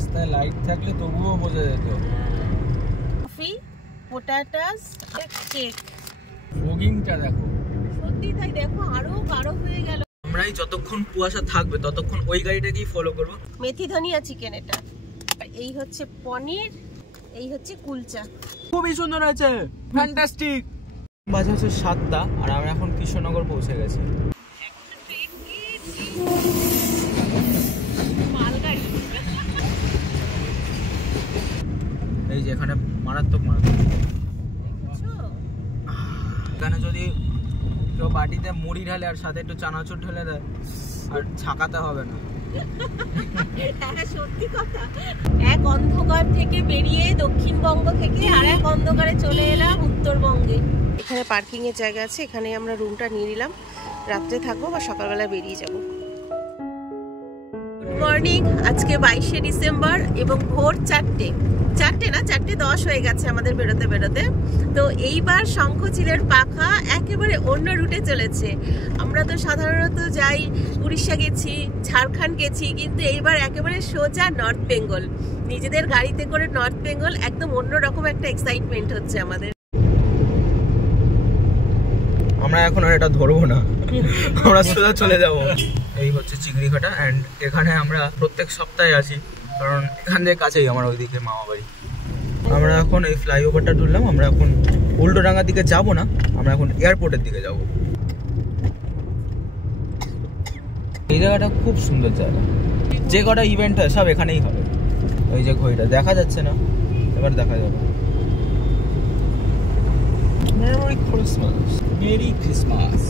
রাস্তায় লাইট থাকলে তবুও বোঝা যেত। Coffee, পটাটাস, cake. ফগিংটা দেখো, সত্যি তাই, দেখো আরো গাঢ় হয়ে গেল। আমরাই যতক্ষণ কুয়াশা থাকবে ততক্ষণ ওই গাড়িটাকেই ফলো করবো। মেথি ধনিয়া চিকেন এটা। আর এই হচ্ছে পনির, এই হচ্ছে কুলচা। খুবই সুন্দর আছে, ফ্যান্টাস্টিক। বাজে হচ্ছে 7টা আর আমরা এখন কৃষ্ণনগর পৌঁছে গেছি। এই যে এখানে মারাত্মক এখানে যদি কেউ বাটিতে মুড়ি ঢালে আর সাথে একটু চানাচুর ঢেলে দেয় আর ছাকাতে হবে না। সত্যি কথা। এক অন্ধকার থেকে বেরিয়ে দক্ষিণবঙ্গ থেকে আর এক অন্ধকারে চলে এলাম উত্তরবঙ্গে। এখানে পার্কিং এর জায়গা আছে, এখানে আমরা রুমটা নিয়ে নিলাম, রাত্রে থাকবো বা সকালবেলা বেরিয়ে যাব। গুড মর্নিং, আজকে 22শে ডিসেম্বর এবং ভোর 4:10 হয়ে গেছে আমাদের বেরোতে বেরোতে। তো এইবার শঙ্খচিলের পাখা একেবারে অন্য রুটে চলেছে। আমরা তো সাধারণত যাই, উড়িষ্যা গেছি, ঝাড়খণ্ড গেছি, কিন্তু এইবার একেবারে সোজা নর্থ বেঙ্গল। নিজেদের গাড়িতে করে নর্থ বেঙ্গল, একদম অন্যরকম একটা এক্সাইটমেন্ট হচ্ছে আমাদের। আমরা এখন আর এটা ধরবো না, আমরা সোজা চলে যাব। এই হচ্ছে চিংড়িঘাটা এন্ড এখানে আমরা প্রত্যেক সপ্তাহে আসি, কারণ এখান থেকে কাছেই আমার ওইদিকে মামা বাড়ি। আমরা এখন এই ফ্লাইওভারটা ঢুকলাম, আমরা এখন উল্টোডাঙ্গার দিকে যাব না, আমরা এখন এয়ারপোর্টের দিকে যাব। এই জায়গাটা খুব সুন্দর জায়গা, যে কটা ইভেন্ট হয় সব এখানেই হবে। ওই যে ঘড়িটা দেখা যাচ্ছে না, এবার দেখা যাবে। Merry Christmas. Merry Christmas.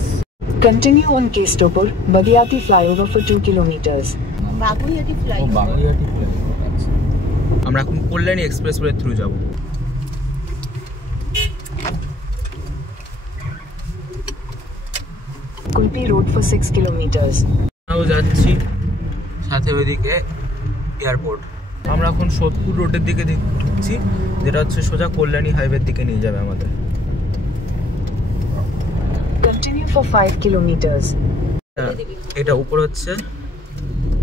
Continue on Kestopur, Bagiyati flyover for 2 kilometers. Baguiati flyover. Baguiati flyover আছে। আমরা এখন কল্যাণী এক্সপ্রেসওয়ে থ্রু যাব। Kulpi Road for 6 kilometers. আমরাও যাচ্ছি সাথে ওইদিকে এয়ারপোর্ট। আমরা এখন সোদপুর রোডের দিকে ঢুকছি, যেটা হচ্ছে সোজা কল্যাণী হাইওয়ের দিকে নিয়ে যাবে আমাদের। Continue for 5 kilometers. এটা উপর হচ্ছে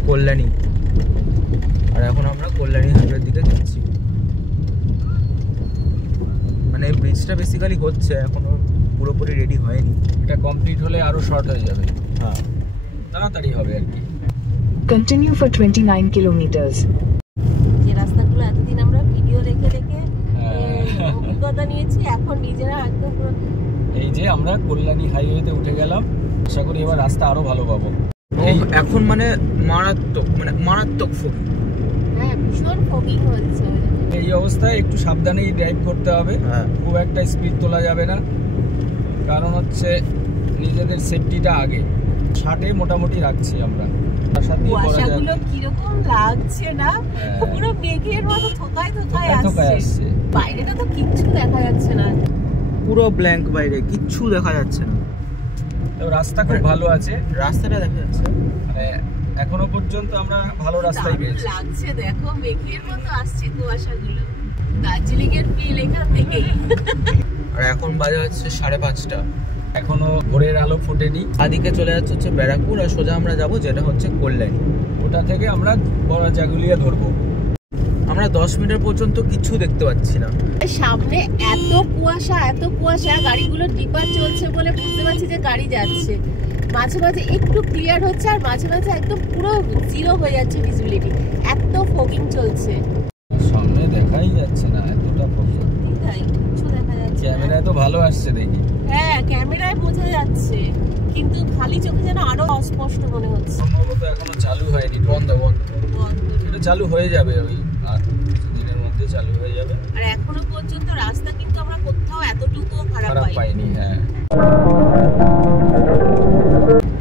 কল্যাণী, আর এখন আমরা কল্যাণী হাইওয়ের দিকে যাচ্ছি। মানে ব্রিজটা বেসিক্যালি হচ্ছে, এখনো পুরোপুরি রেডি হয়নি। এটা কমপ্লিট হলে আরো শর্ট হয়ে যাবে, হ্যাঁ তাড়াতাড়ি হবে আর কি। Continue for 29 kilometers. যে রাস্তাগুলো এতদিন আমরা ভিডিও দেখে দেখে অভিজ্ঞতা নিয়েছি, এখন নিজেরা একদম এই যে আমরা কল্যাণী হাইওয়েতে উঠে গেলাম, আশা করি এবার রাস্তা আরো ভালো পাবো। এখন মানে মারাত্মক ফগি। হ্যাঁ, ভীষণ ফগিং হচ্ছে। এই অবস্থায় একটু সাবধানেই ড্রাইভ করতে হবে, খুব একটা স্পিড তোলা যাবে না, কারণ হচ্ছে নিজেদের সেফটিটা আগে। 60-এ মোটামুটি রাখছি আমরা। কুয়াশাগুলো কিরকম লাগছে না, পুরো মেঘের মতো থোকায় আসছে। বাইরেটা তো কিচ্ছু দেখা যাচ্ছে না, পুরো ব্ল্যাঙ্ক, বাইরে কিচ্ছু দেখা যাচ্ছে না। তো রাস্তা খুব ভালো আছে, রাস্তাটা দেখা যাচ্ছে, মানে এখনো পর্যন্ত আমরা ভালো রাস্তাই পেয়েছি। লাগছে, দেখো মেঘের মতো আসছে কুয়াশাগুলো, দার্জিলিং এর ফিল এখান থেকে। আর এখন বাজে হচ্ছে 5:30। এখনো ভোরের আলো ফোটেনি। আদিকে চলে যাচ্ছে হচ্ছে ব্যারাকপুর, আর সোজা আমরা যাব যেটা হচ্ছে কল্যাণী। ওটা থেকে আমরা বড় জাগুলিয়া ধরবো। আমরা 10 মিনিট পর্যন্ত কিছু দেখতে পাচ্ছি না। সামনে এত কুয়াশা, গাড়িগুলো ডিপার চলছে বলে বুঝতে পারছি যে গাড়ি যাচ্ছে। মাঝে মাঝে একটু ক্লিয়ার হচ্ছে, আর মাঝে মাঝে একদম পুরো জিরো হয়ে যাচ্ছে ভিজিবিলিটি, এত ফগিং চলছে। সামনে দেখাই যাচ্ছে না, এতটা ফগিং। তাই কিছু দেখা যাচ্ছে। ক্যামেরায় তো ভালো আসছে দেখি। হ্যাঁ, ক্যামেরায় বোঝা যাচ্ছে, কিন্তু খালি চোখে যেন আরো অস্পষ্ট মনে হচ্ছে। সম্ভবত এখনো চালু হয়নি, বন্ধ। এটা চালু হয়ে যাবে, ওই আর কিছুদিনের মধ্যে চালু হয়ে যাবে। আর এখনো পর্যন্ত রাস্তা কিন্তু আমরা কোথাও এতটুকু খারাপ পাইনি। হ্যাঁ,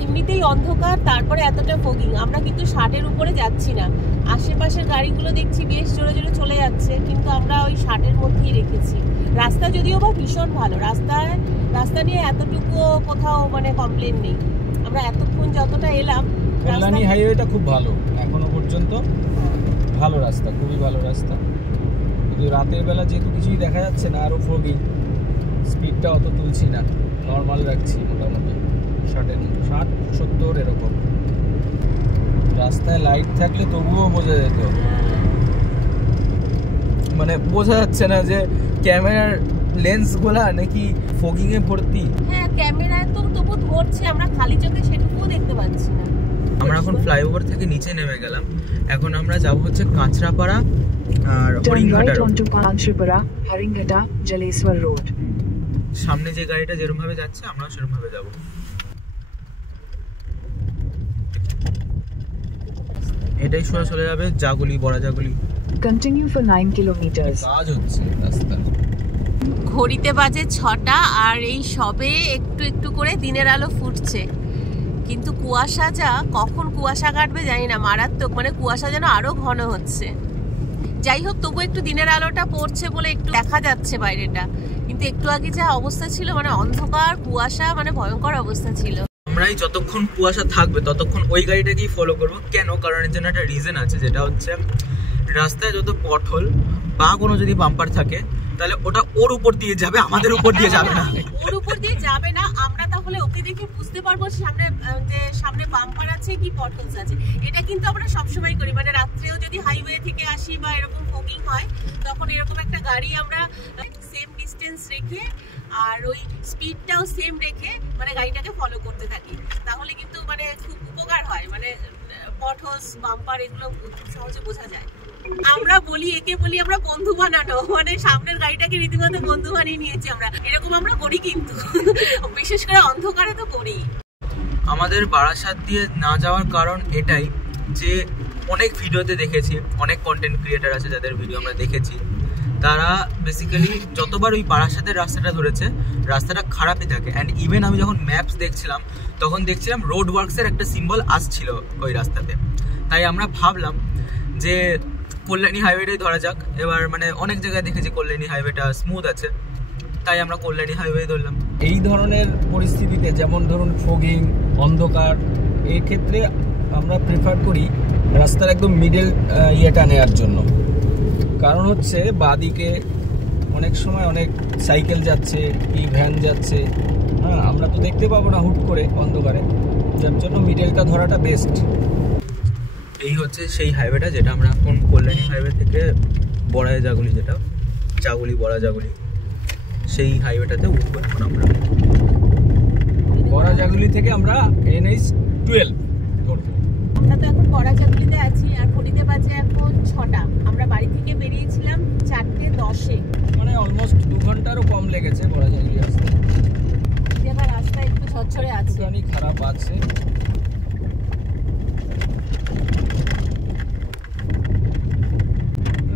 এমনিতেই অন্ধকার, তারপরে এতটা ফগিং। আমরা কিন্তু 60-এর উপরে যাচ্ছি না, আশেপাশের গাড়িগুলো দেখছি বেশ জোরে জোরে চলে যাচ্ছে, কিন্তু আমরা ওই 60-এর মধ্যেই রেখেছি। রাস্তা যদিও বা ভীষণ ভালো, রাস্তা নিয়ে এতটুকু কোথাও মানে কমপ্লেন নেই। আমরা এতক্ষণ যতটা এলাম, কল্যাণী হাইওয়েটা খুব ভালো এখনো পর্যন্ত, ভালো রাস্তা, খুবই ভালো রাস্তা। কিন্তু রাতের বেলা যেহেতু কিছুই দেখা যাচ্ছে না, আরো ফগিং, স্পিডটা অত তুলছি না, নর্মাল রাখছি মোটামুটি 60-70 এরকম। রাস্তায় লাইট থাকলে তবুও বোঝা যেত। মানে বোঝা যাচ্ছে না যে ক্যামেরার লেন্স গুলা নাকি ফগিং এ ভর্তি। হ্যাঁ, ক্যামেরায় তো তবু ধরছে, আমরা খালি চোখে সেটুকুও দেখতে পাচ্ছি না। আমরা এখন ফ্লাইওভার থেকে নিচে নেমে গেলাম। এখন আমরা যাব হচ্ছে কাঁচরাপাড়া আর Turn Haringhata right road. onto Panchipura, Haringhata, Jaleswar Road. সামনে যে গাড়িটা যেরকম ভাবে যাচ্ছে আমরাও সেরকম ভাবে যাব। এটাই সোজা চলে যাবে জাগুলি, বড় জাগুলি। Continue for 9 kilometers. কাজ হচ্ছে রাস্তার। ঘড়িতে বাজে 6টা আর এই সবে একটু একটু করে দিনের আলো ফুটছে, কিন্তু কুয়াশা যা, কখন কুয়াশা কাটবে জানি না, মারাত্মক। মানে কুয়াশা যেন আরো ঘন হচ্ছে। যাই হোক, তবু একটু দিনের আলোটা পড়ছে বলে একটু দেখা যাচ্ছে বাইরেটা, কিন্তু একটু আগে যা অবস্থা ছিল, মানে অন্ধকার কুয়াশা, মানে ভয়ঙ্কর অবস্থা ছিল। আমরাই যতক্ষণ কুয়াশা থাকবে ততক্ষণ ওই গাড়িটাকেই ফলো করবো। কেন? কারণ এর জন্য একটা রিজন আছে, যেটা হচ্ছে রাস্তায় যত পথহোল বা কোনো যদি বাম্পার থাকে তাহলে ওটা ওর উপর দিয়ে যাবে, আমাদের উপর দিয়ে যাবে না। ওর উপর দিয়ে যাবে না, আমরা তাহলে ওকে দেখে বুঝতে পারবো সামনে বাম্পার আছে কি পটহোলস আছে। এটা কিন্তু আমরা সবসময় করি, মানে রাত্রেও যদি হাইওয়ে থেকে আসি বা এরকম ফগিং হয়, তখন এরকম একটা গাড়ি আমরা সেম ডিস্টেন্স রেখে আর ওই স্পিডটাও সেম রেখে মানে গাড়িটাকে ফলো করতে থাকি। তাহলে কিন্তু মানে খুব উপকার হয়, মানে পটহোলস, বাম্পার এগুলো খুব সহজে বোঝা যায়। আমরা বলি, একে বলি আমরা বন্ধু বানানো, মানে সামনের গাড়িটাকে রীতিমতো বন্ধু বানিয়ে নিয়েছি আমরা। এরকম আমরা করি, কিন্তু বিশেষ করে অন্ধকারে তো করি। আমাদের বারাসাত দিয়ে না যাওয়ার কারণ এটাই যে অনেক ভিডিওতে দেখেছি, অনেক কন্টেন্ট ক্রিয়েটার আছে যাদের ভিডিও আমরা দেখেছি, তারা বেসিক্যালি যতবার ওই বারাসাতের রাস্তাটা ধরেছে রাস্তাটা খারাপই থাকে। অ্যান্ড ইভেন আমি যখন ম্যাপস দেখছিলাম তখন দেখছিলাম রোড ওয়ার্কসের একটা সিম্বল আসছিল ওই রাস্তাতে। তাই আমরা ভাবলাম যে কল্যাণী হাইওয়েটাই ধরা যাক। এবার মানে অনেক জায়গায় দেখেছি কল্যাণী হাইওয়েটা স্মুথ আছে, তাই আমরা কল্যাণী হাইওয়ে ধরলাম। এই ধরনের পরিস্থিতিতে, যেমন ধরুন ফগিং, অন্ধকার, এই ক্ষেত্রে আমরা প্রেফার করি রাস্তার একদম মিডল ইয়েটা নেওয়ার জন্য। কারণ হচ্ছে বাদিকে অনেক সময় অনেক সাইকেল যাচ্ছে কি ভ্যান যাচ্ছে, হ্যাঁ আমরা তো দেখতে পাবো না হুট করে অন্ধকারে, যার জন্য মিডলটা ধরাটা বেস্ট। এই হচ্ছে সেই হাইওয়েটা যেটা আমরা এখন কল্যাণী হাইওয়ে থেকে বড়া জাগুলি, যেটা জাগুলি বড়া জাগুলি, সেই হাইওয়েটাতে উঠবো এখন আমরা। বড়াজাগুলি থেকে আমরা NH-12 ধরবো। আমরা তো এখন বড়াজাগুলিতে আছি আর ঘড়িতে বাজে এখন 6টা। আমরা বাড়ি থেকে বেরিয়েছিলাম 4:10-এ, মানে অলমোস্ট 2 ঘন্টারও কম লেগেছে বড়াজাগুলি আসতে। এবার রাস্তা একটু ঝরঝরে আছে, একটুখানি খারাপ আছে।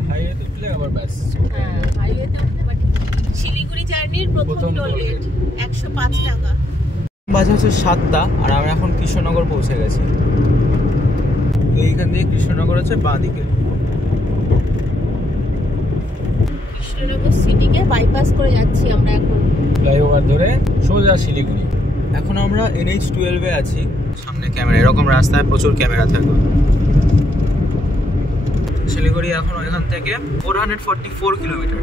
হাইওয়েতে উঠলে আবার ব্যাস। হ্যাঁ হাইওয়েতে উঠলে। বাট শিলিগুড়ি জার্নির প্রথম টোল গেট 105 টাকা। বাজে হচ্ছে 7টা আর আমরা এখন কৃষ্ণনগর পৌঁছে গেছি। এইখান থেকে কৃষ্ণনগর হচ্ছে বাঁ দিকে। কৃষ্ণনগর সিটিকে বাইপাস করে যাচ্ছি আমরা এখন, ফ্লাইওভার ধরে সোজা শিলিগুড়ি। এখন আমরা NH-12 এ আছি। সামনে ক্যামেরা, এরকম রাস্তায় প্রচুর ক্যামেরা থাকবে। শিলিগুড়ি এখন এখান থেকে 444 কিলোমিটার।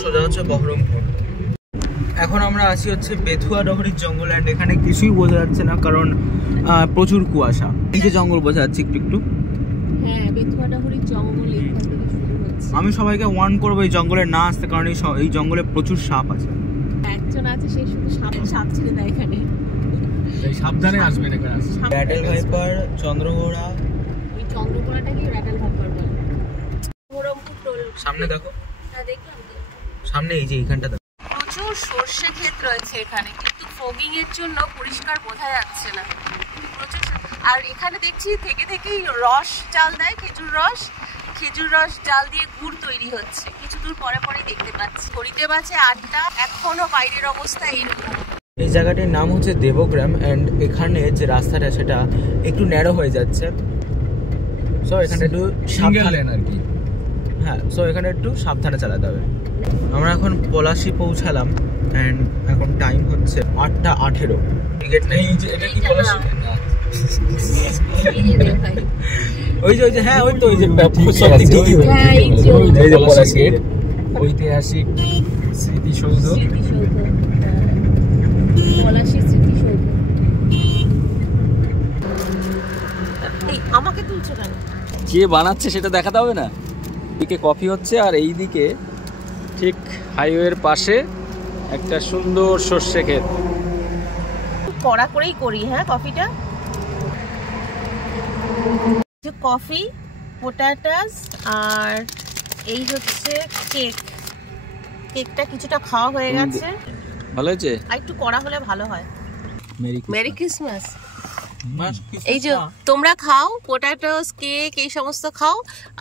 সোজা হচ্ছে বহরমপুর। এখন আমরা আছি হচ্ছে বেথুয়া ডহরির জঙ্গল, অ্যান্ড এখানে কিছুই বোঝা যাচ্ছে না কারণ প্রচুর কুয়াশা। এই যে জঙ্গল বোঝা যাচ্ছে একটু একটু। হ্যাঁ বেথুয়াডাহুরির জঙ্গল এখান থেকে শুরু হচ্ছে। আমি সবাইকে ওয়ার্ন করবো এই জঙ্গলে না আসতে, কারণ এই জঙ্গলে প্রচুর সাপ আছে। একজন আছে সে শুধু সাপ ছেড়ে দেয় এখানে। এই সাবধানে আসবেন এখানে আসলে। ব্যাটেল ভাইপার, চন্দ্রঘোড়া, ওই চন্দ্রকোনাটাকে র্যাটেল ভাইপার বলে। বহরমপুর টোল সামনে দেখো, হ্যাঁ দেখলাম তো। সামনে এই যে এইখানটা দেখো। প্রচুর সর্ষে ক্ষেত রয়েছে এখানে, কিন্তু ফগিং এর জন্য পরিষ্কার বোঝা যাচ্ছে না। প্রচুর আর এখানে দেখছি থেকে থেকেই রস জাল দেয়, খেজুর রস জাল দিয়ে গুড় তৈরি হচ্ছে। কিছু দূর পরে পরেই দেখতে পাচ্ছি। ঘড়িতে বাজে 8টা, এখনো বাইরের অবস্থা এইরকম। এই জায়গাটির নাম হচ্ছে দেবগ্রাম, অ্যান্ড এখানে যে রাস্তাটা সেটা একটু ন্যারো হয়ে যাচ্ছে। সো এখানে একটু সিঙ্গেল লেন আর কি। হ্যাঁ, সো এখানে একটু সাবধানে চালাতে হবে। আমরা এখন পলাশি পৌঁছালাম, অ্যান্ড এখন টাইম হচ্ছে 8:18। টিকিট নেই। এই যে এটা কি পলাশি? ওই যে হ্যাঁ ওই তো ওই যে হ্যাঁ, এই যে এই যে পলাশি গেট, ঐতিহাসিক স্মৃতিসৌধ। পলাশী স্মৃতিসৌধ। এই আমাকে তুলছো কেন? কে বানাচ্ছে সেটা দেখাতে হবে না। এদিকে কফি হচ্ছে আর এই দিকে ঠিক হাইওয়ের পাশে একটা সুন্দর সর্ষে ক্ষেত। কড়া করেই করি হ্যাঁ কফিটা। কফি, পোটাটাস আর এই হচ্ছে কেক। কেকটা কিছুটা খাওয়া হয়ে গেছে। ভালো হয়েছে? আর একটু কড়া হলে ভালো হয়। Merry Christmas. এই যে তোমরা খাও পোটাটোস, কেক এই সমস্ত খাও,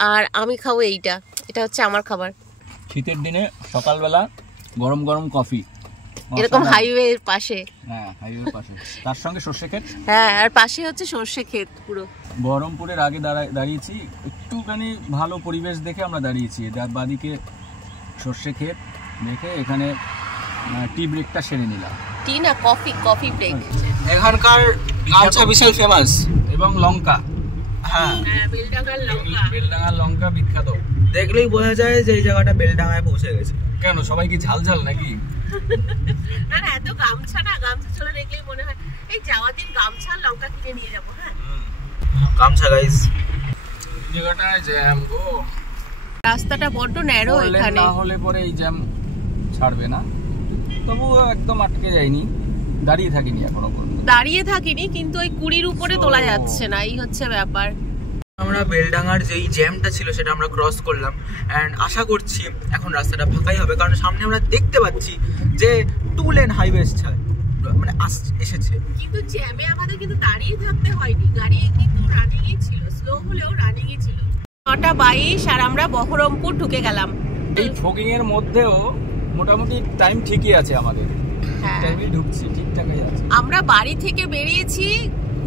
আর আমি খাবো এইটা। এটা হচ্ছে আমার খাবার। শীতের দিনে সকালবেলা গরম গরম কফি, এরকম হাইওয়ের পাশে। হ্যাঁ হাইওয়ের পাশে, তার সঙ্গে সর্ষে ক্ষেত। হ্যাঁ, আর পাশে হচ্ছে সর্ষে ক্ষেত পুরো। বহরমপুরের আগে দাঁড়িয়েছি, একটুখানি ভালো পরিবেশ দেখে আমরা দাঁড়িয়েছি। বাদিকে সর্ষে ক্ষেত দেখে এখানে টি ব্রেকটা সেরে নিলাম। টি না, কফি ব্রেক। এখানকার গামছা বিশাল ফেমাস এবং লঙ্কা। হ্যাঁ, বেলডাঙ্গার লঙ্কা বিখ্যাত। দেখলেই বোঝা যায় যে এই জায়গাটা বেলডাঙায় পৌঁছে গেছে। কেন সবাই কি ঝাল ঝাল নাকি? না এত গামছা চলে দেখলেই মনে হয় এই যাওয়ার দিন গামছা আর লঙ্কা কিনে নিয়ে যাবো। হ্যাঁ, গামছা গাইস। জায়গাটায় জ্যাম গো, রাস্তাটা বড্ড ন্যারো এখানে। না হলে পরে এই জ্যাম ছাড়বে না। তবু একদম আটকে যায়নি, দাঁড়িয়ে থাকিনি এখনো পর্যন্ত। দাঁড়িয়ে থাকিনি, কিন্তু ওই 20 উপরে তোলা যাচ্ছে না, এই হচ্ছে ব্যাপার। আমরা বেলডাঙার যেই জ্যামটা ছিল সেটা আমরা ক্রস করলাম, এন্ড আশা করছি এখন রাস্তাটা ফাঁকাই হবে, কারণ সামনে আমরা দেখতে পাচ্ছি যে 2 লেন হাইওয়ে মানে এসেছে। কিন্তু জ্যামে আমাদের কিন্তু দাঁড়িয়ে থাকতে হয়নি, গাড়ি কিন্তু রানিংই ছিল, স্লো হলেও রানিংই ছিল। 9:22 আর আমরা বহরমপুর ঢুকে গেলাম। এই ফগিং এর মধ্যেও মোটামুটি টাইম ঠিকই আছে আমাদের। হ্যাঁ, টাইমে ঢুকছি, ঠিকঠাকই আছে। আমরা বাড়ি থেকে বেরিয়েছি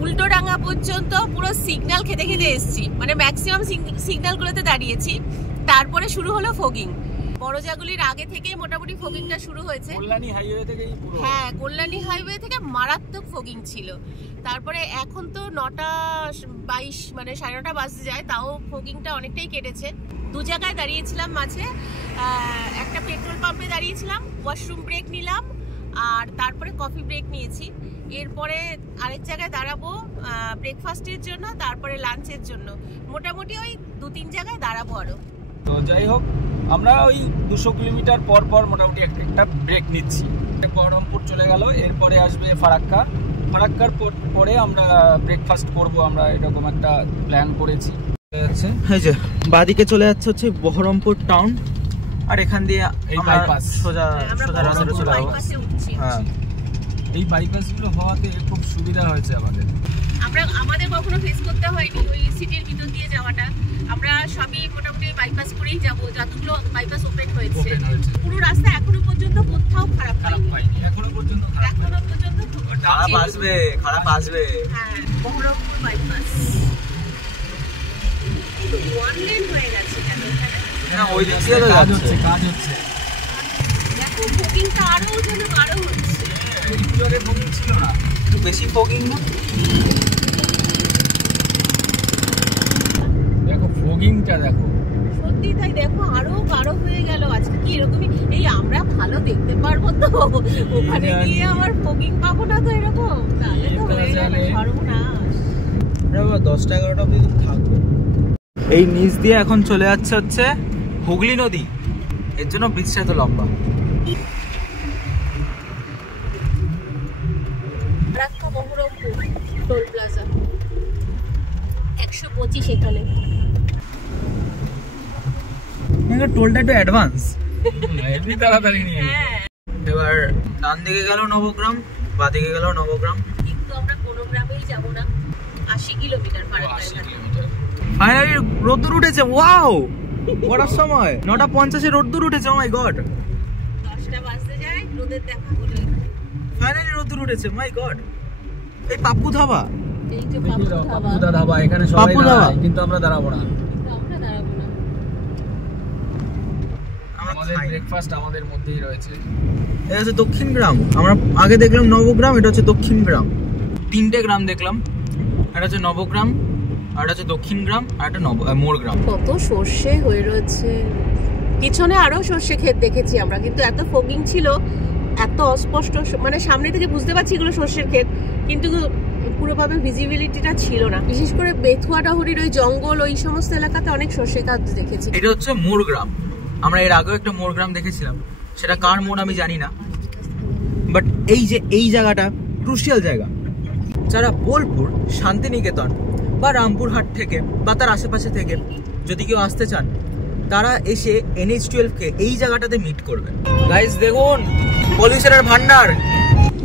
উল্টোডাঙ্গা পর্যন্ত পুরো সিগন্যাল খেতে এসেছি, মানে ম্যাক্সিমাম সিগন্যালগুলোতে দাঁড়িয়েছি। তারপরে শুরু হলো ফগিং। বড়জাগুলির আগে থেকেই মোটামুটি ফগিংটা শুরু হয়েছে। কল্যাণী হাইওয়ে থেকেই পুরো। হ্যাঁ, কল্যাণী হাইওয়ে থেকে মারাত্মক ফগিং ছিল। তারপরে এখন তো 9:22 মানে 9:30 বাজতে যায়, তাও ফগিংটা অনেকটাই কেটেছে। 2 জায়গায় দাঁড়িয়েছিলাম মাঝে। একটা পেট্রোল পাম্পে দাঁড়িয়েছিলাম, ওয়াশরুম ব্রেক নিলাম, আর তারপরে কফি ব্রেক নিয়েছি। এরপরে আরেক জায়গায় দাঁড়াবো ব্রেকফাস্টের জন্য, তারপরে লাঞ্চের জন্য। মোটামুটি ওই 2-3 জায়গায় দাঁড়াবো আরো। তো যাই হোক, আমরা ওই 200 কিলোমিটার পর পর মোটামুটি একটা ব্রেক নিচ্ছি। বহরমপুর চলে গেল, এরপরে আসবে ফারাক্কার পরে আমরা ব্রেকফাস্ট করব। আমরা এরকম একটা প্ল্যান করেছি। এই যে বাদিকে চলে যাচ্ছে হচ্ছে বহরমপুর টাউন, আর এখান দিয়ে এই বাইপাস সোজা রাস্তাটা চলে যাবো। হ্যাঁ, এই বাইপাসগুলো হওয়াতে খুব সুবিধা হয়েছে আমাদের কখনো ফেস করতে হয়নি ওই সিটির ভিতর দিয়ে যাওয়াটা। আমরা সবই মোটামুটি বাইপাস করেই যাবো, যতগুলো বাইপাস ওপেন হয়েছে। পুরো রাস্তা এখনো পর্যন্ত কোথাও খারাপ হয়নি। এখনো পর্যন্ত খারাপ আসবে। হ্যাঁ, বহরমপুর বাইপাস 1 লেন হয়ে গেছে কেন এখানে? না, ওই দিক দিয়ে তো যাচ্ছে, কাজ হচ্ছে। দেখো ফগিংটা আরো যেন গাঢ় হচ্ছে। জোরে ফগিং ছিল না, একটু বেশি ফগিং না? দেখো ফগিংটা দেখো, সত্যি তাই। দেখো আরো গাঢ় হয়ে গেল আজকে। কি এরকমই এই আমরা ভালো দেখতে পারবো তো, ওখানে গিয়ে আবার ফগিং পাবো না তো এরকম? তাহলে তো হয়ে যাবে সর্বনাশ। 10টা-11টা অবধি থাকবে। এই নিচ দিয়ে এখন চলে যাচ্ছে হচ্ছে হুগলি নদী, এর জন্য ব্রিজটা এত লম্বা। বহরমপুর টোল প্লাজা 125 এখানে। টোলটা একটু অ্যাডভান্স, এমনি তাড়াতাড়ি নিয়ে। এবার ডান দিকে গেল নবগ্রাম, বাঁ দিকে গেল নবগ্রাম। কিন্তু আমরা কোনো গ্রামেই যাব না। 80 কিলোমিটার ফাইনালি রোদ্দুর উঠেছে। ওয়াও, কটার সময়? 9:50 রোদ্দুর উঠেছে। ও মাই গড, 10টা বাজতে যায়, রোদের দেখা হলো। ফাইনালি রোদ্দুর উঠেছে। মাই গড, এই পাপ্পু ধাবা। এই যে পাপ্পু ধাবা, এখানে সবাই দাঁড়ায়, কিন্তু আমরা দাঁড়াবো না। আমাদের ব্রেকফাস্ট আমাদের মধ্যেই রয়েছে। এটা হচ্ছে দক্ষিণ গ্রাম। আমরা আগে দেখলাম নবগ্রাম, এটা হচ্ছে দক্ষিণ গ্রাম। 3টে গ্রাম দেখলাম, এটা হচ্ছে নবগ্রাম, আর এটা হচ্ছে দক্ষিণ গ্রাম, আর একটা মোড়গ্রাম। কত সর্ষে হয়ে রয়েছে পিছনে, আরো সর্ষে ক্ষেত দেখেছি আমরা, কিন্তু এত ফগিং ছিল, এত অস্পষ্ট, মানে সামনে থেকে বুঝতে পারছি এগুলো সর্ষের ক্ষেত, কিন্তু পুরোভাবে ভিজিবিলিটিটা ছিল না, বিশেষ করে বেথুয়া ডহরির ওই জঙ্গল ওই সমস্ত এলাকাতে অনেক সর্ষে গাছ দেখেছি। এটা হচ্ছে মোরগ্রাম, আমরা এর আগেও একটা মোরগ্রাম দেখেছিলাম, সেটা কার মোড় আমি জানি না, বাট এই যে এই জায়গাটা ক্রুশিয়াল জায়গা। যারা বোলপুর, শান্তিনিকেতন বা রামপুরহাট থেকে বা তার আশেপাশে থেকে যদি কেউ আসতে চান, তারা এসে NH12 কে এই জায়গাটাতে মিট করবেন। গাইস দেখুন পলিউশনের ভান্ডার।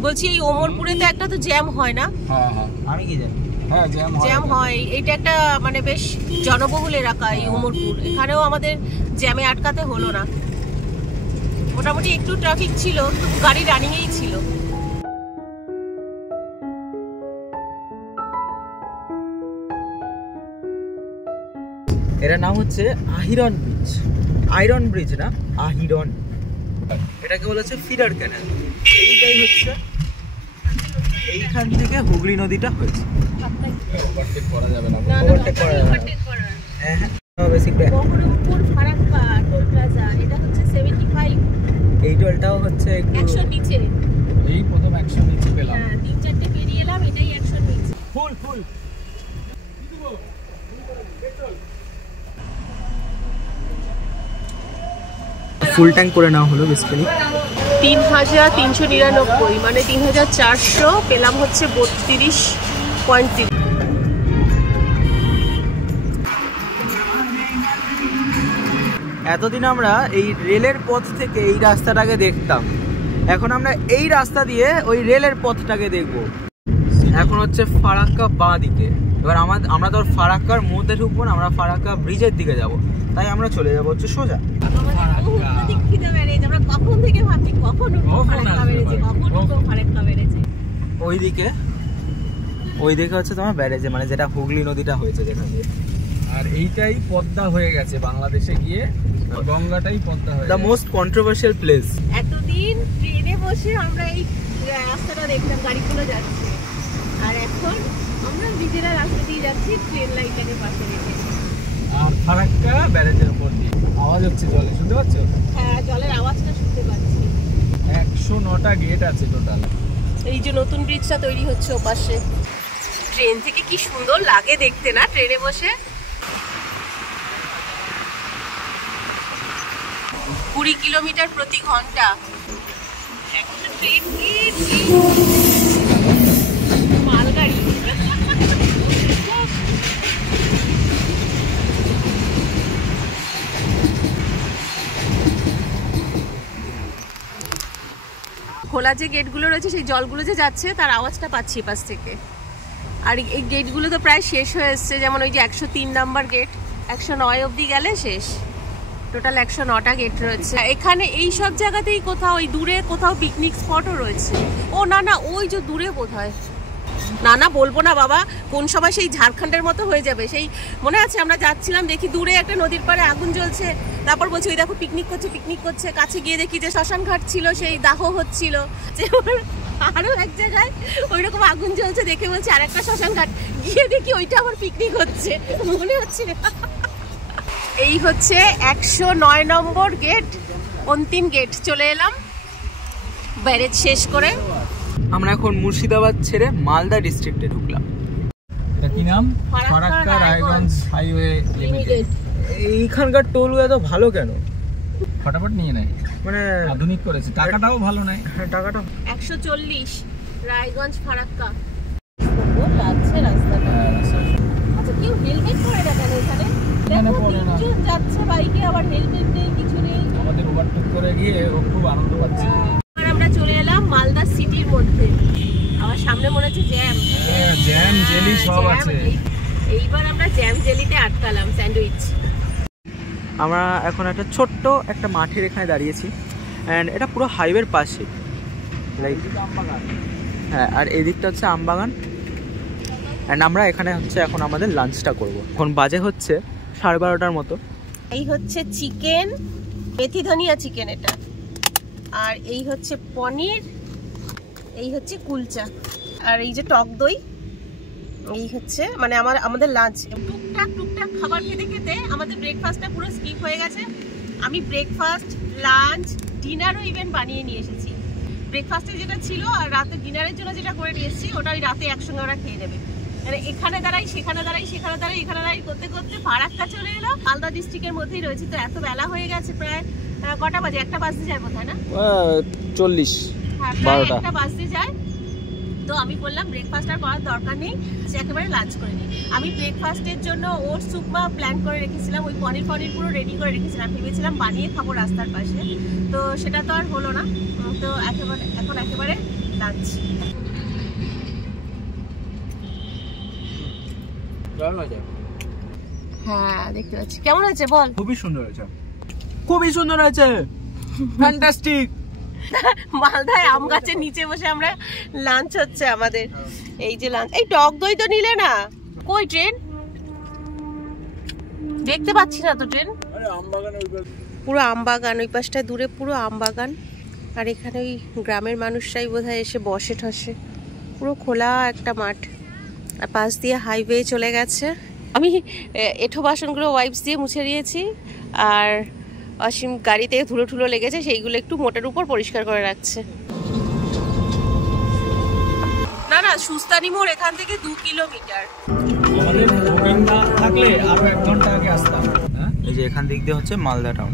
বলছি এই ওমরপুরে তো একটা তো জ্যাম হয় না? হ্যাঁ হ্যাঁ, আমি কি জানি, হ্যাঁ জ্যাম হয়। এটা একটা মানে বেশ জনবহুল এলাকা এই ওমরপুর, এখানেও আমাদের জ্যামে আটকাতে হলো না, মোটামুটি একটু ট্রাফিক ছিল, গাড়ি রানিংয়েই ছিল। এটার নাম হচ্ছে আহিরন ব্রিজ, আয়রন ব্রিজ না, আহিরন। এটাকে বলেছে ফিডার ক্যানেল। এইটাই হচ্ছে এইখান থেকে হুগলি নদীটা হয়েছে। ওভারটেক করা যাবে না। ওভারটেক করা যাবে না। হ্যাঁ হ্যাঁ, বেশি বহরমপুর ফারাক্কা টোল প্লাজা, এটা হচ্ছে 75। এই টোলটাও হচ্ছে একটু 100 নিচে। এই প্রথম 100 নিচে পেলাম। হ্যাঁ, 3-4টে পেরিয়ে এলাম, এটাই 100 নিচে। ফুল ফুল ফুল ট্যাঙ্ক করে নেওয়া হলো বেসিক্যালি। 3399 মানে 3400, পেলাম হচ্ছে 32.3। এতদিন আমরা এই রেলের পথ থেকে এই রাস্তাটাকে দেখতাম, এখন আমরা এই রাস্তা দিয়ে ওই রেলের পথটাকে দেখব। এখন হচ্ছে ফারাক্কা বাঁ দিকে, এবার আমরা তো ফারাক্কার মধ্যে ঢুকবো না, আমরা ফারাক্কা ব্রিজের দিকে যাব, তাই আমরা চলে যাবো হচ্ছে সোজা। আমরা কখন থেকে ভাবছি কখন ফারাক্কা বেড়েছে, কখন ফারাক্কা বেড়েছে। ওইদিকে হচ্ছে তোমার ব্যারেজে, মানে যেটা হুগলি নদীটা হয়েছে যেখান দিয়ে। আর এইটাই পদ্মা হয়ে গেছে বাংলাদেশে গিয়ে, গঙ্গাটাই পদ্মা হয়ে দ্য মোস্ট কন্ট্রোভার্সিয়াল প্লেস। এতদিন ট্রেনে বসে আমরা এই রাস্তাটা দেখতাম, গাড়িগুলো যাচ্ছে, আর এখন আমরা নিজেরা রাস্তা দিয়ে যাচ্ছি ট্রেন লাইনটাকে পাশে রেখে। আর ফারাক্কা ব্যারেজের উপর দিয়ে আওয়াজ হচ্ছে জলে, শুনতে পাচ্ছ? হ্যাঁ, জলের আওয়াজটা শুনতে পাচ্ছি। 109টা গেট আছে টোটাল। এই যে নতুন ব্রিজটা তৈরি হচ্ছে ওপাশে, ট্রেন থেকে কি সুন্দর লাগে দেখতে না, ট্রেনে বসে। 20 কিলোমিটার প্রতি ঘন্টা একটা ট্রেন, মালগাড়ি। খোলা যে গেটগুলো রয়েছে, সেই জলগুলো যে যাচ্ছে তার আওয়াজটা পাচ্ছি পাশ থেকে। আর এই গেটগুলো তো প্রায় শেষ হয়ে এসছে, যেমন ওই যে 103 নাম্বার গেট, 109 অবধি গেলে শেষ। টোটাল 109টা গেট রয়েছে এখানে। এই সব জায়গাতেই কোথাও ওই দূরে কোথাও পিকনিক স্পটও রয়েছে। ও না না, ওই যে দূরে বোধহয়, না না বলবো না বাবা, কোন সময় সেই ঝাড়খণ্ডের মতো হয়ে যাবে। সেই মনে আছে আমরা যাচ্ছিলাম, দেখি দূরে একটা নদীর পাড়ে আগুন জ্বলছে, তারপর বলছি ওই দেখো পিকনিক করছে পিকনিক করছে, কাছে গিয়ে দেখি যে শ্মশান ঘাট ছিল, সেই দাহ হচ্ছিল। যে আরো এক জায়গায় ওইরকম আগুন জ্বলছে, দেখে বলছে আর একটা শ্মশান ঘাট, গিয়ে দেখি ওইটা আবার পিকনিক হচ্ছে, মনে হচ্ছে। এই হচ্ছে 109 নম্বর গেট, অন্তিম গেট। চলে এলাম ব্যারেজ শেষ করে। আমরা এখন মুর্শিদাবাদ ছেড়ে মালদা ডিস্ট্রিক্টে ঢুকলাম। এটা কি নাম? Farakka Raiganj highway limited. এইখানকার টোল এত ভালো কেন? ফটাফট নিয়ে নেয়, মানে আধুনিক করেছে, টাকাটাও ভালো নেয়। হ্যাঁ, টাকাটা 140 রায়গঞ্জ ফারাক্কা। লাগছে রাস্তাটা। আচ্ছা, কেউ হেলমেট পরে না কেন এখানে? দেখো তিনজন যাচ্ছে বাইকে, আবার হেলমেট নেই, কিছু নেই। আমাদের ওভারটেক করে গিয়ে ও খুব আনন্দ পাচ্ছে। এবার আমরা চলে এলাম মালদা সিটির মধ্যে। আমার সামনে মনে হচ্ছে জ্যাম, জ্যাম জেলি সব আছে। এইবার আমরা জ্যাম জেলিতে আটকালাম, স্যান্ডউইচ। আমরা এখন একটা ছোট্ট একটা মাঠের এখানে দাঁড়িয়েছি, অ্যান্ড এটা পুরো হাইওয়ের পাশে, লাইক হ্যাঁ, আর এদিকটা হচ্ছে আমবাগান। অ্যান্ড আমরা এখানে হচ্ছে এখন আমাদের লাঞ্চটা করব। এখন বাজে হচ্ছে 12:30টার মতো। এই হচ্ছে চিকেন, মেথি ধনিয়া চিকেন এটা, আর এই হচ্ছে পনির, এই হচ্ছে কুলচা, আর এই যে টক দই। এই হচ্ছে মানে আমাদের লাঞ্চ। টুকটাক খাবার খেতে খেতে আমাদের ব্রেকফাস্টটা পুরো স্কিপ হয়ে গেছে। আমি ব্রেকফাস্ট, লাঞ্চ, ডিনারও ইভেন বানিয়ে নিয়ে এসেছি। ব্রেকফাস্টে যেটা ছিল আর রাতে ডিনারের জন্য যেটা করে নিয়েছি ওটা ওই রাতে একসঙ্গে ওরা খেয়ে নেবে। মানে এখানে দাঁড়াই সেখানে দাঁড়াই সেখানে দাঁড়াই এখানে দাঁড়াই করতে করতে ফারাক্কা চলে এলো। মালদা ডিস্ট্রিক্টের মধ্যেই রয়েছে, তো এত বেলা হয়ে গেছে, প্রায় কটা বাজে, 1টা বাজতে যায় বোধ হয় না, 40 হ্যাঁ প্রায় 1টা বাজতে যায়। তো আমি বললাম ব্রেকফাস্ট আর করার দরকার নেই, সে একেবারে লাঞ্চ করে নিই। আমি ব্রেকফাস্টের জন্য ওটস উপমা প্ল্যান করে রেখেছিলাম, ওই পনির পুরো রেডি করে রেখেছিলাম, ভেবেছিলাম বানিয়ে খাবো রাস্তার পাশে, তো সেটা তো আর হলো না। তো এখন একেবারে লাঞ্চ। হ্যাঁ দেখতে পাচ্ছি, কেমন আছে বল? খুবই সুন্দর হয়েছে, খুবই সুন্দর হয়েছে, ফ্যান্টাস্টিক। মালদায় আম গাছের নিচে বসে আমরা লাঞ্চ হচ্ছে আমাদের, এই যে লাঞ্চ। এই টক দই তো নিলে না, কই ট্রেন? দেখতে পাচ্ছি না তো ট্রেন। পুরো আম বাগান, ওই পাশটায় দূরে পুরো আম বাগান, আর এখানে ওই গ্রামের মানুষরাই বোধহয় এসে বসে ঠসে। পুরো খোলা একটা মাঠ, আর পাশ দিয়ে হাইওয়ে চলে গেছে। আমি এঁঠো বাসনগুলো ওয়াইপস দিয়ে মুছে দিয়েছি, আর অসীম গাড়িতে ধুলো ঠুলো লেগেছে, সেইগুলো একটু মোটের উপর পরিষ্কার করে রাখছে। না না, সুস্তানি মোড় এখান থেকে 2 কিলোমিটার। আমাদের বুকিং না থাকলে আরো 1 ঘন্টা আগে আসতাম। এই যে এখান দিক দিয়ে হচ্ছে মালদা টাউন,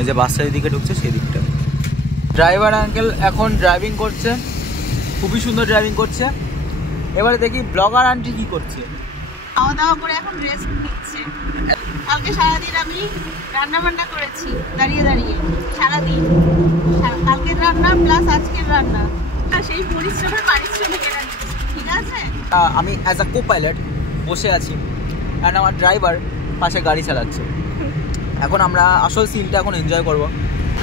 এই যে বাসটা দিকে ঢুকছে সেই দিকটা। ড্রাইভার আঙ্কেল এখন ড্রাইভিং করছে, খুবই সুন্দর ড্রাইভিং করছে। এবারে দেখি ব্লগার আন্টি কি করছে। খাওয়া দাওয়া করে এখন রেস্ট নিচ্ছে। কালকে সারাদিন আমি রান্না বান্না করেছি দাঁড়িয়ে দাঁড়িয়ে, সারাদিন কালকের রান্না প্লাস আজকের রান্না, সেই পরিশ্রমের পারিশ্রমিক এটা নিচ্ছি, ঠিক আছে? আমি অ্যাজ আ কো পাইলট বসে আছি, অ্যান্ড আমার ড্রাইভার পাশে গাড়ি চালাচ্ছে। এখন আমরা আসল সিনটা এখন এনজয় করব।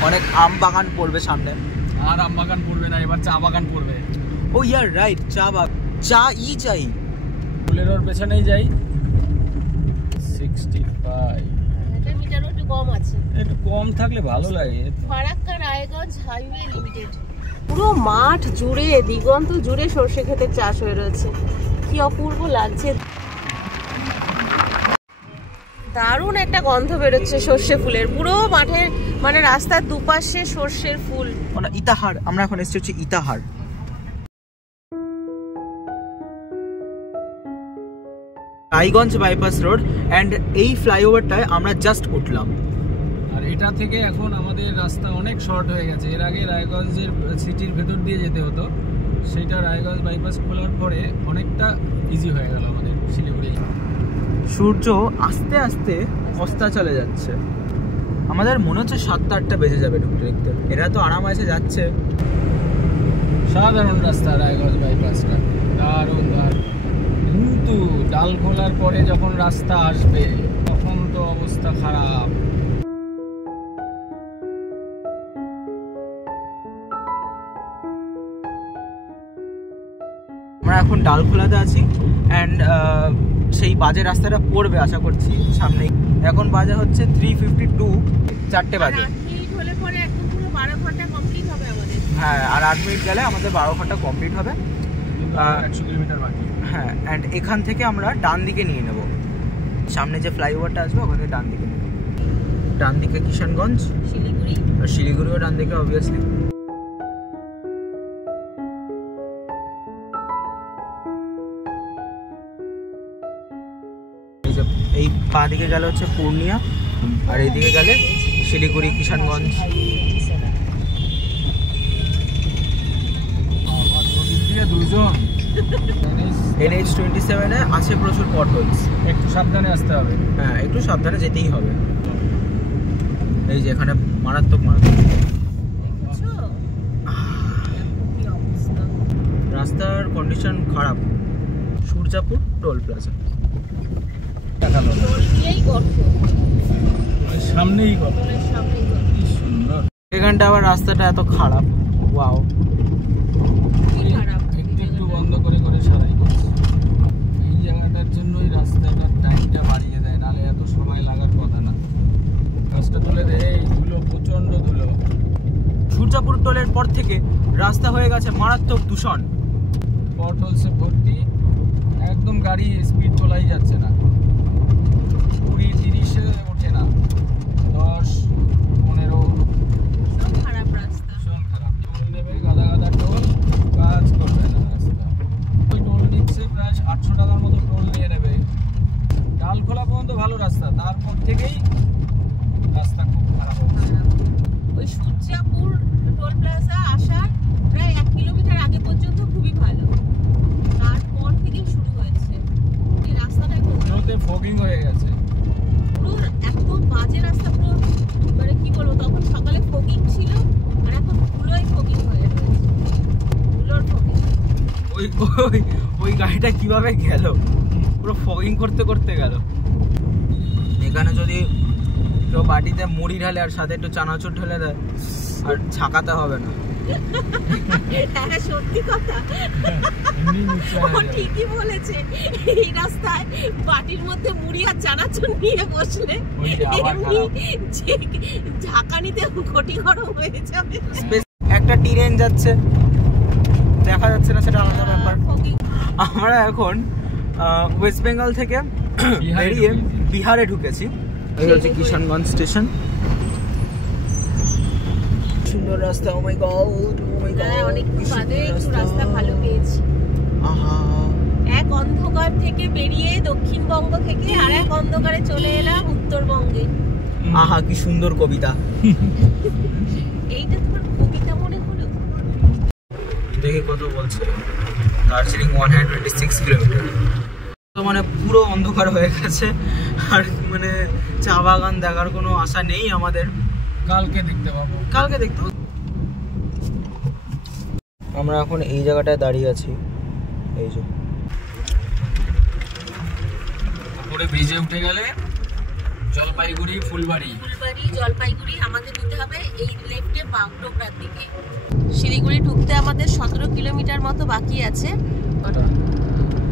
অনেক আম বাগান পড়বে সামনে। আর আম বাগান পড়বে না, এবার চা বাগান পড়বে। ও ইয়ার রাইট, চা বাগান, চা ই চাই। বুলেরোর পেছনেই যাই। 65 এটা মিটারও একটু কম আছে, একটু কম থাকলে ভালো লাগে। Farakka Raiganj highway limited. পুরো মাঠ জুড়ে, দিগন্ত জুড়ে সর্ষে ক্ষেতের চাষ হয়ে রয়েছে, কি অপূর্ব লাগছে। দারুণ একটা গন্ধ বেরোচ্ছে সর্ষে ফুলের, পুরো মাঠের মানে রাস্তার দুপাশে সর্ষের ফুল। ইতাহার, আমরা এখন এসেছি হচ্ছে Itahar. Raiganj bypass road, and এই ফ্লাইওভারটায় আমরা জাস্ট উঠলাম। আর এটা থেকে এখন আমাদের রাস্তা অনেক শর্ট হয়ে গেছে। এর আগে রায়গঞ্জের সিটির ভেতর দিয়ে যেতে হতো, সেটা রায়গঞ্জ বাইপাস খোলার পরে অনেকটা ইজি হয়ে গেল আমাদের শিলিগুড়ি। সূর্য আস্তে আস্তে অস্তা চলে যাচ্ছে, আমাদের মনে হচ্ছে 7-8টা বেজে যাবে ঢুকতে দেখতে। এরা তো আরাম আছে যাচ্ছে। সাধারণ রাস্তা রায়গঞ্জ বাইপাসটা, দারুণ দারুণ। কিন্তু ডাল খোলার পরে যখন রাস্তা আসবে তখন তো অবস্থা খারাপ। আমরা এখন ডালখোলাতে আছি, অ্যান্ড সেই বাজে রাস্তাটা পড়বে আশা করছি সামনেই। এখন বাজে হচ্ছে 3:52, 4টে বাজে। হ্যাঁ, আর 8 মিনিট গেলে আমাদের 12 ঘন্টা কমপ্লিট হবে। 100 কিলোমিটার বাকি। হ্যাঁ, অ্যান্ড এখান থেকে আমরা ডান দিকে নিয়ে নেব, সামনে যে ফ্লাইওভারটা আসবে ওখান থেকে ডান দিকে নেব। ডান দিকে কিষানগঞ্জ, শিলিগুড়ি, আর শিলিগুড়িও ডান দিকে অবভিয়াসলি। এই পা দিকে গেলে হচ্ছে পূর্ণিয়া, আর এইদিকে গেলে শিলিগুড়ি, কিষানগঞ্জ। দুজন NH-27 আছে প্রচুর পটহোলস, একটু সাবধানে আসতে হবে। হ্যাঁ, একটু সাবধানে যেতেই হবে। এই যে এখানে মারাত্মক রাস্তার কন্ডিশন খারাপ। সূর্যাপুর টোল প্লাজা, সামনেই কত সুন্দর। এখানটা আবার রাস্তাটা এত খারাপ। ওয়াও, একটু বন্ধ করে করে সারাই করছে। এই জায়গাটার জন্যই রাস্তাটার টাইমটা বাড়িয়ে দেয়, নাহলে এত সময় লাগার কথা না। রাস্তা তুলে দেয়, এই ধুলো, প্রচন্ড ধুলো। সূর্যাপুর টোলের পর থেকে রাস্তা হয়ে গেছে মারাত্মক দূষণ, পটহোলসে ভর্তি, একদম গাড়ি স্পিড তোলাই যাচ্ছে না। 20-30-এ ওঠে না, 10-15 খারাপ রাস্তা। ভীষণ খারাপ। থেকেই রাস্তা খুব খারাপ হচ্ছে। ওই সূর্যাপুর টোল প্লাজা আসার প্রায় 1 কিলোমিটার আগে পর্যন্ত খুবই ভালো, তারপর থেকেই শুরু হয়েছে এই রাস্তাটা পুরোতে ফগিং হয়ে গেছে। পুরো এত বাজে রাস্তা, পুরো মানে কি বলবো, তখন সকালে ফগিং ছিল আর এখন পুরোই ফগিং হয়ে রয়েছে, পুরোর ফগিং। ওই ওই ওই গাড়িটা কিভাবে গেল, পুরো ফগিং করতে করতে গেল। এখানে যদি কেউ বাটিতে মুড়ি ঢালে আর সাথে একটু চানাচুর ঢেলে দেয় আর ছাকাতে হবে না। হ্যাঁ সত্যি কথা, ও ঠিকই বলেছে। এই রাস্তায় বাটির মধ্যে মুড়ি আর চানাচুর নিয়ে বসলে এমনি ঝাঁকানিতে ঘটি গরম হয়ে যাবে। একটা ট্রেন যাচ্ছে, দেখা যাচ্ছে না সেটা আলাদা ব্যাপার। আমরা এখন ওয়েস্ট বেঙ্গল থেকে বেরিয়ে বিহারে ঢুকেছি। এই হচ্ছে কিষানগঞ্জ স্টেশন। সুন্দর রাস্তা, ও মাই গড, ও মাই গড, অনেকক্ষণ বাদে একটু রাস্তা ভালো পেয়েছি। আহা, এক অন্ধকার থেকে বেরিয়ে দক্ষিণবঙ্গ থেকে আর এক অন্ধকারে চলে এলাম উত্তরবঙ্গে। আহা কি সুন্দর কবিতা। এইটা তোমার কবিতা মনে হলো? দেখি কত বলছে, দার্জিলিং 126 কিলোমিটার। তো মানে পুরো অন্ধকার হয়ে গেছে, আর মানে চা বাগান দেখার কোনো আশা নেই আমাদের। কালকে দেখতে পাবো, কালকে দেখতে পাবো। আমরা এখন এই জায়গাটায় দাঁড়িয়ে আছি, এই যে উপরে ব্রিজে উঠে গেলে জলপাইগুড়ি ফুলবাড়ি। ফুলবাড়ি জলপাইগুড়ি আমাদের নিতে হবে এই লেফটে বাগডোগরার দিকে। শিলিগুড়ি ঢুকতে আমাদের 17 কিলোমিটার মতো বাকি আছে।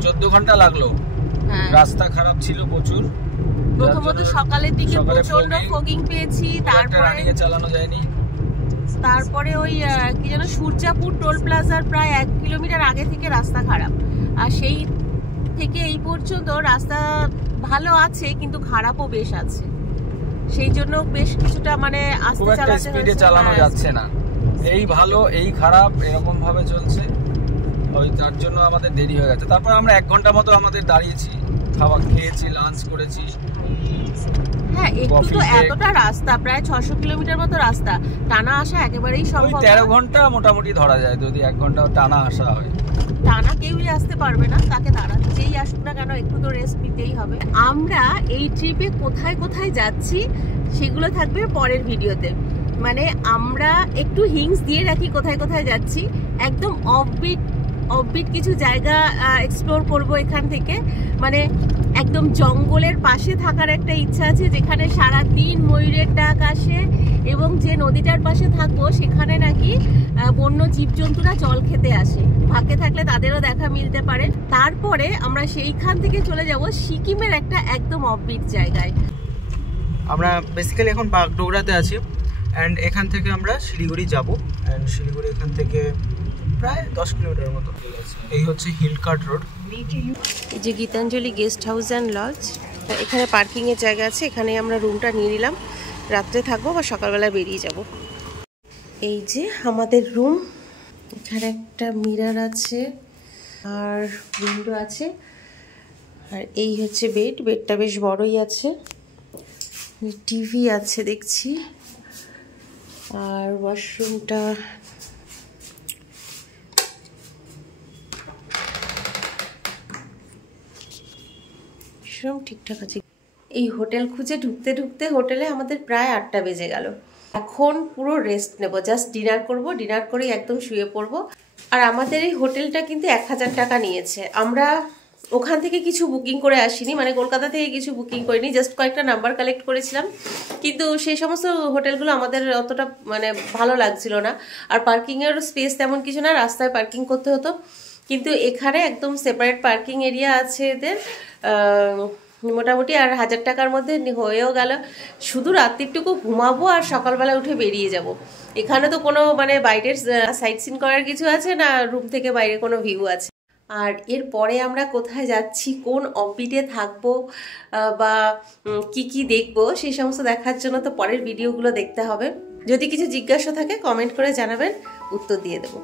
14 ঘন্টা লাগলো। হ্যাঁ, রাস্তা খারাপ ছিল প্রচুর। প্রথমত সকালের দিকে সকালে প্রচন্ড ফগিং পেয়েছি, রানিংয়ে চালানো যায়নি। তারপরে ওই কি যেন সূর্যাপুর টোল প্লাজার প্রায় 1 কিলোমিটার আগে থেকে রাস্তা খারাপ, আর সেই থেকে এই পর্যন্ত রাস্তা ভালো আছে কিন্তু খারাপও বেশ আছে, সেই জন্য বেশ কিছুটা মানে আস্তে চালাতে স্পিডে চালানো যাচ্ছে না। এই ভালো এই খারাপ এরকম ভাবে চলছে, ওই তার জন্য আমাদের দেরি হয়ে গেছে। তারপর আমরা 1 ঘন্টা মতো আমাদের দাঁড়িয়েছি, খাবার খেয়েছি, লাঞ্চ করেছি। হ্যাঁ, একটু তো এতটা রাস্তা প্রায় 600 কিলোমিটার মতো রাস্তা, টানা আসা একেবারেই সম্ভব না। 13 ঘন্টা মোটামুটি ধরা যায় যদি 1 ঘন্টা টানা আসা হয়। টানা কেউই আসতে পারবে না, তাকে দাঁড়া যেই আসুক না কেন একটু তো রেস্ট নিতেই হবে। আমরা এই ট্রিপে কোথায় কোথায় যাচ্ছি সেগুলো থাকবে পরের ভিডিওতে। মানে আমরা একটু হিংস দিয়ে রাখি কোথায় কোথায় যাচ্ছি, একদম অফবিট কিছু জায়গা এক্সপ্লোর করব এখান থেকে। মানে একদম জঙ্গলের পাশে থাকার একটা ইচ্ছা আছে, যেখানে সারা দিন ময়ূরের ডাক আসে, এবং যে নদীটার পাশে থাকবো সেখানে নাকি বন্য জীবজন্তুরা জল খেতে আসে। ভাগ্যে থাকলে তাদেরও দেখা মিলতে পারে। তারপরে আমরা সেইখান থেকে চলে যাব সিকিমের একটা একদম অফবিট জায়গায়। আমরা বেসিক্যালি এখন বাগডোগরাতে আছি, অ্যান্ড এখান থেকে আমরা শিলিগুড়ি যাব। অ্যান্ড শিলিগুড়ি এখান থেকে প্রায় 10 কিলোমিটার মতো। এই হচ্ছে হিলকার্ট রোড। এই যে Gitanjali guest house and lodge, এখানে পার্কিং এর জায়গা আছে, এখানে আমরা রুমটা নিয়ে নিলাম, রাত্রে থাকবো বা সকালবেলা বেরিয়ে যাব। এই যে আমাদের রুম, এখানে একটা মিরর আছে আর উইন্ডো আছে, আর এই হচ্ছে বেডটা বেশ বড়ই আছে, টিভি আছে দেখছি, আর ওয়াশরুমটা ঠিকঠাক আছে। এই হোটেল খুঁজে ঢুকতে ঢুকতে হোটেলে আমাদের প্রায় 8টা বেজে গেল। এখন পুরো রেস্ট নেব, জাস্ট ডিনার করব, ডিনার করেই একদম শুয়ে পড়ব। আর আমাদের এই হোটেলটা কিন্তু 1000 টাকা নিয়েছে। আমরা ওখান থেকে কিছু বুকিং করে আসিনি, মানে কলকাতা থেকে কিছু বুকিং করিনি, জাস্ট কয়েকটা নাম্বার কালেক্ট করেছিলাম। কিন্তু সেই সমস্ত হোটেলগুলো আমাদের অতটা মানে ভালো লাগছিল না, আর পার্কিংয়ের স্পেস তেমন কিছু না, রাস্তায় পার্কিং করতে হতো। কিন্তু এখানে একদম সেপারেট পার্কিং এরিয়া আছে এদের, মোটামুটি আর 1000 টাকার মধ্যে হয়েও গেল। শুধু রাত্রিটুকু ঘুমাবো আর সকালবেলা উঠে বেরিয়ে যাব। এখানে তো কোনো মানে বাইরের সাইট সিন করার কিছু আছে না, রুম থেকে বাইরে কোনো ভিউ আছে। আর এরপরে আমরা কোথায় যাচ্ছি, কোন অফবিটে থাকবো বা কি কি দেখবো, সেই সমস্ত দেখার জন্য তো পরের ভিডিওগুলো দেখতে হবে। যদি কিছু জিজ্ঞাসা থাকে কমেন্ট করে জানাবেন, উত্তর দিয়ে দেবো।